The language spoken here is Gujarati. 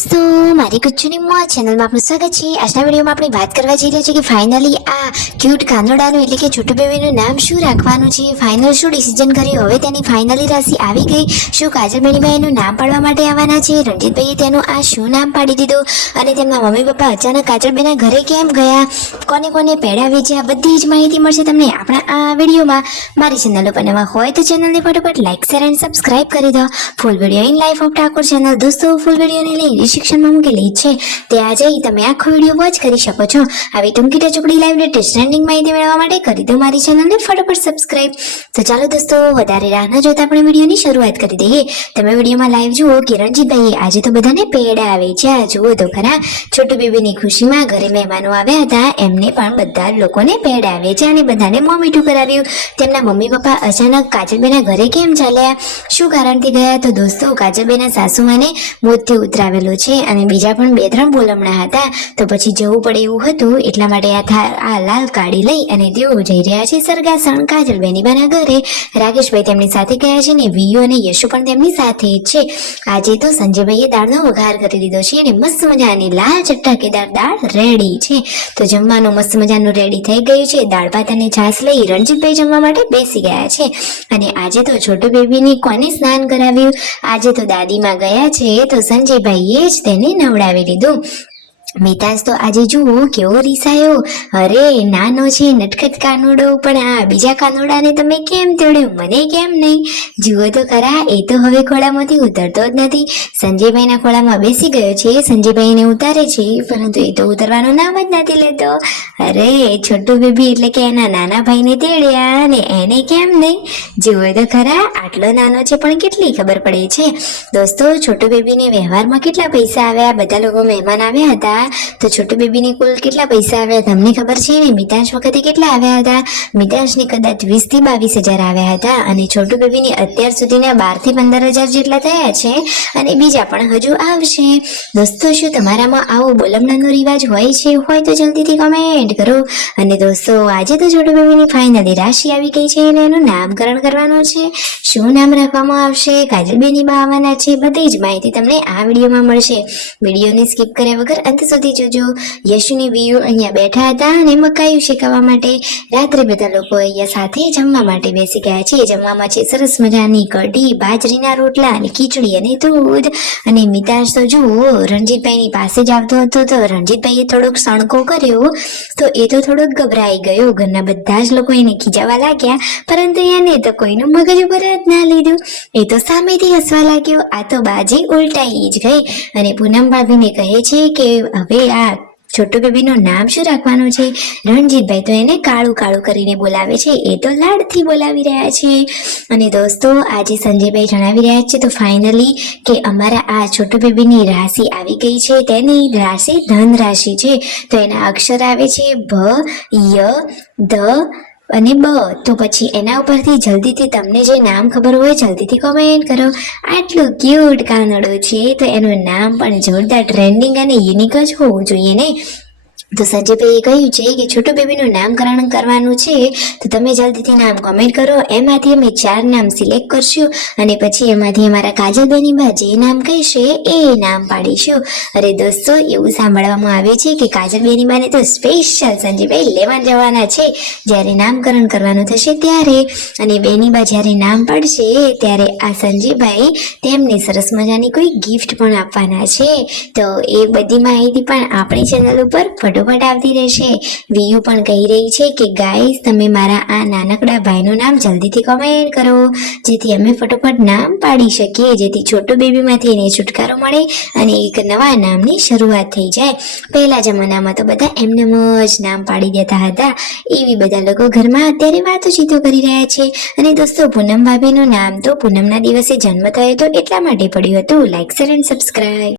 दोस्तों मारी कुच्चूनी मौज चैनल में आपનું સ્વાગત છે। આજના વિડીયોમાં આપણે વાત કરવા જઈ રહ્યા છીએ કે ફાઇનલી આ ક્યુટ કાનોડાનું એટલે કે છોટુ બેબીનું નામ શું રાખવાનું છે, ફાઇનલ શું ડિસિઝન કર્યું, હવે તેની ફાઇનલી રાશિ આવી ગઈ, શું કાજલ બેનીભાઈ એનું નામ પાડવા માટે આવવાના છે, રણજીતભાઈએ તેનું આ શું નામ પાડી દીધું અને તેમના મમ્મી પપ્પા અચાનક કાજલબેનના ઘરે કેમ ગયા, કોને કોને પેડાવી છે, આ બધી જ માહિતી મળશે તમને આપણા આ વિડીયોમાં। મારી ચેનલ ઉપર નવા હોય તો ચેનલને ફટાફટ લાઈક શેર એન્ડ સબસ્ક્રાઇબ કરી દો। Full video in life of Thakor channel દોસ્તો ફૂલ વિડીયોને લઈ ડિસ્ક્રિપ્શનમાં મૂકેલી છે, ત્યાં જઈ તમે આખો વિડીયો વોચ કરી શકો છો। આવી ટૂંકી ટચુકડી લાઈવ લેટેસ્ટ ટ્રેન્ડિંગ માહિતી મેળવવા માટે કરી દો મારી ચેનલને ફટાફટ સબસ્ક્રાઇબ। તો ચાલો દોસ્તો વધારે રાહ ન જોતા આપણે વિડીયોની શરૂઆત કરી દઈએ। તમે વિડીયોમાં લાઈવ જુઓ કે રણજીતભાઈએ આજે તો બધાને પેડા આવે છે, આ જુઓ તો ખરા, છોટુ બેબીની ખુશીમાં ઘરે મહેમાનો આવ્યા હતા, એમને પણ બધા લોકોને પેડા આવે છે અને બધાને મોં મીઠું કરાવ્યું। તેમના મમ્મી પપ્પા અચાનક કાજલબેનના ઘરે કેમ ચાલ્યા, શું કારણથી ગયા, તો દોસ્તો કાજલબેનના સાસુમાને મોતથી ઉતરાવેલો છે અને બીજા પણ 2-3 બોલમણા હતા, તો પછી જવું પડે એવું હતું, એટલા માટે આ લાલ કાળી લઈ અને તેઓ જઈ રહ્યા છે સરગાસણ કાજલબેનીબાના ઘરે। રાકેશભાઈ તેમની સાથે ગયા છે ને વિયુ અને યશુ પણ તેમની સાથે જ છે। આજે તો સંજયભાઈએ દાળનો વઘાર કરી દીધો છે અને મસ્ત મજાની લાલ ચટાકેદાર દાળ રેડી છે, તો જમવાનું મસ્ત મજાનું રેડી થઈ ગયું છે। દાળ ભાત અને છાશ લઈ રણજીતભાઈ જમવા માટે બેસી ગયા છે અને આજે તો છોટુ બેબીની કોને સ્નાન કરાવ્યું, આજે તો દાદીમાં ગયા છે તો સંજયભાઈએ જ તેને નવડાવી લીધું। મિતાંશ તો આજે જુઓ કેવો રીસાયો, અરે નાનો છે નટખટ કાનોડો, પણ આ બીજા કાનોડાને તમે કેમ તેડ્યો, મને કેમ નહીં, જુઓ તો ખરા, એ તો હવે ખોળામાંથી ઉતરતો જ નથી, સંજયભાઈના ખોળામાં બેસી ગયો છે, સંજયભાઈને ઉતારે છે પરંતુ એ તો ઉતરવાનું નામ જ નથી લેતો। અરે છોટુ બેબી એટલે કે એના નાના ભાઈને તેડ્યા અને એને કેમ નહીં, જુઓ તો ખરા, આટલો નાનો છે પણ કેટલી ખબર પડે છે। દોસ્તો છોટુ બેબીને વ્યવહારમાં કેટલા પૈસા આવ્યા, બધા લોકો મહેમાન આવ્યા હતા તો છોટુ બેબીને કુલ કેટલા પૈસા આવ્યા તમને ખબર છે ને, મિતાંશ વખતે કેટલા આવ્યા હતા, મિતાંશને કદાચ 20 થી 22 હજાર આવ્યા હતા અને છોટુ બેબીને અત્યાર સુધીના 12 થી 15 હજાર જેટલા થયા છે અને બીજા પણ હજુ આવશે। દોસ્તો શું તમારામાં આવો બોલમણાનો રિવાજ હોય તો જલ્દીથી કમેન્ટ કરો। અને દોસ્તો આજે તો છોટુ બેબીની ફાઇનલી રાશિ આવી ગઈ છે અને એનું નામકરણ કરવાનું છે, શું નામ રાખવામાં આવશે, કાજલબેનીબા આવવાના છે, બધી જ માહિતી તમને આ વિડીયોમાં મળશે। વિડીયોને સ્કીપ કર્યા વગર અંત સુધી જોજો। યશુની વિયુ અહીંયા બેઠા હતા અને મકાઈ શેકાવવા માટે, રાત્રે બધા લોકો અહીંયા સાથે જમવા માટે બેસી ગયા છે। જમવામાં છે સરસ મજાની કઢી, બાજરીના રોટલા અને ખીચડી અને દૂધ। અને મિતાંશ તો જુઓ રણજીતભાઈની પાસે જ આવતો હતો તો રણજીતભાઈએ થોડોક સણકો કર્યો તો એ તો થોડોક ગભરાઈ ગયો, ઘરના બધા જ લોકો એને ખીજાવા લાગ્યા પરંતુ એને તો કોઈનું મગજ ઉપર જ ના લીધું, એ તો સામેથી હસવા લાગ્યો। આ તો બાજી ઉલટાઈ જ ગઈ અને પૂનમ ભાભીને કહે છે કે હવે આ છોટુ બેબીનું નામ શું રાખવાનું છે, રણજીતભાઈ તો એને કાળું કાળું કરીને બોલાવે છે, એ તો લાડથી બોલાવી રહ્યા છે। અને દોસ્તો આજે સંજયભાઈ જણાવી રહ્યા છે તો ફાઇનલી કે અમારા આ છોટુ બેબીની રાશિ આવી ગઈ છે, તેની રાશિ ધન રાશિ છે, તો એના અક્ષર આવે છે ભ, ય, ધ અને બ, તો પછી એના ઉપરથી જલ્દીથી તમને જે નામ ખબર હોય જલ્દીથી કોમેન્ટ કરો। આટલું ક્યુટ કાનડો છે તો એનું નામ પણ જોરદાર ટ્રેન્ડિંગ અને યુનિક જ હોવું જોઈએ ને। તો સંજયભાઈએ કહ્યું છે કે છોટુ બેબીનું નામકરણ કરવાનું છે તો તમે જલ્દીથી નામ કોમેન્ટ કરો, એમાંથી અમે 4 નામ સિલેક્ટ કરશું અને પછી એમાંથી અમારા કાજલબેનીબા જે નામ કહેશે એ નામ પાડીશું। અરે દોસ્તો એવું સાંભળવામાં આવે છે કે કાજલબેનીબાને તો સ્પેશિયલ સંજયભાઈ લેવા જવાના છે જ્યારે નામકરણ કરવાનું થશે ત્યારે, અને બેનીબા જ્યારે નામ પાડશે ત્યારે આ સંજયભાઈ તેમને સરસ મજાની કોઈ ગિફ્ટ પણ આપવાના છે, તો એ બધી માહિતી પણ આપણી ચેનલ ઉપર ફટાફટ આવતી રહેશે। વિયુ પણ કહી રહી છે કે ગાઈસ તમે મારા આ નાનકડા ભાઈનું નામ જલ્દીથી કોમેન્ટ કરો જેથી અમે ફટાફટ નામ પાડી શકીએ, જેથી છોટુ બેબીમાંથી એને છુટકારો મળે અને એક નવા નામની શરૂઆત થઈ જાય। પહેલા જમાનામાં તો બધા એમનેમ જ નામ પાડી દેતા હતા, એવી બધા લોકો ઘરમાં અત્યારે વાતોચીતો કરી રહ્યા છે। અને દોસ્તો પૂનમ ભાભીનું નામ તો પૂનમના દિવસે જન્મ થયો તો એટલા માટે પડ્યું હતું, લાઈક શેર એન્ડ સબસ્ક્રાઇબ।